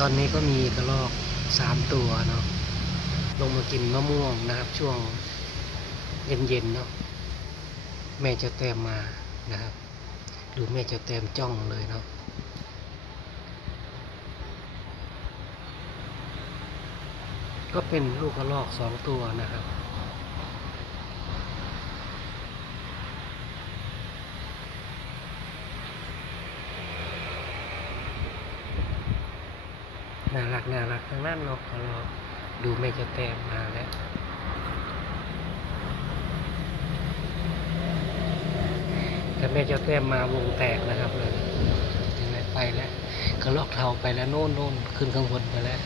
ตอนนี้ก็มีกระรอกสามตัวเนาะลงมากินมะม่วงนะครับ ช่วงเย็นๆเนาะแม่เจะแต้มมานะครับดูแม่เจะแต้มจ้องเลยเนาะก็เป็นลูกกระรอกสองตัวนะครับ น่ารักน่ารักทั้งนั้นเนาะระรอดูแม่เจะแต้มมาแล้วแต่แม่เจ้าแต้มมาวงแตกนะครับเลยเห็นไหมไปแล้วกระลอกเทาไปแล้วโน่นโน่นขึ้นข้างบนไปแล้ว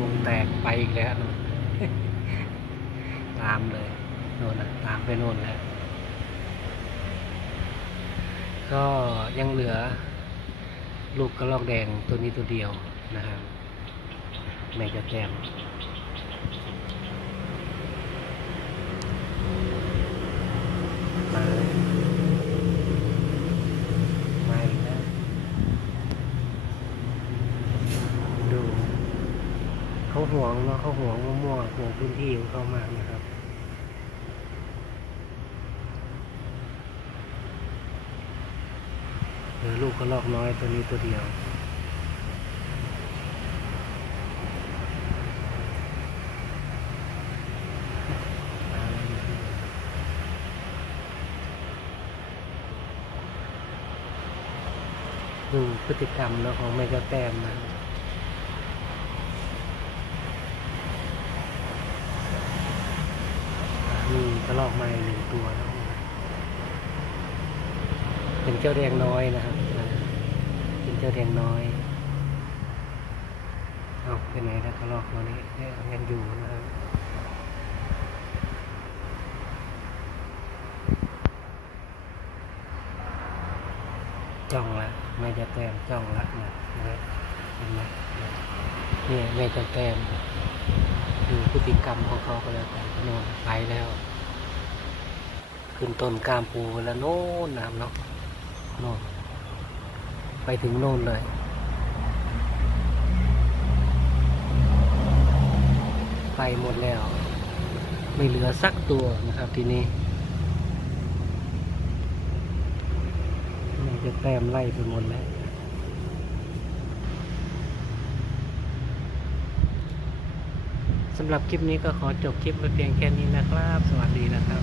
วงแตกไปอีกแล้วนู่นตามเลยโน่นนะตามไปโน่นแล้ว ก็ยังเหลือลูกกระลอกแดงตัวนี้ตัวเดียวนะครับแม่เจ้าแต้มมาแล้วมาอีกแล้วดูเขาห่วงเนาะเขาห่วงมะม่วงห่วงพื้นที่ของเขามากนะครับ หลือลูกกระลอกน้อยตัวนี้ตัวเดียว ดูพฤติกรรมแล้วของแม่เจ้าแต้มนะมีกระลอกไม้หนึ่งตัวนะ เป็นเจ้าแดงน้อยนะครับเป็นเจ้าแดงน้อยเอาไปไหนแล้วกระลอกตัวนี้เนี่ยยังอยู่นะครับจ้องละแม่จะแต้มจ้องละนะนะเห็นไหมเนี่ยแม่จะแต้มดูพฤติกรรมของเขาก็แล้วกันโน่นไปแล้ว ขึ้นต้นกามปูแล้วโน่นน้ำเนาะ โน่นไปถึงโน่นเลย ไปหมดแล้ว ไม่เหลือสักตัวนะครับทีนี้แม่จะแต้มไล่ไปหมดแล้วสำหรับคลิปนี้ก็ขอจบคลิปไว้เพียงแค่นี้นะครับ สวัสดีนะครับ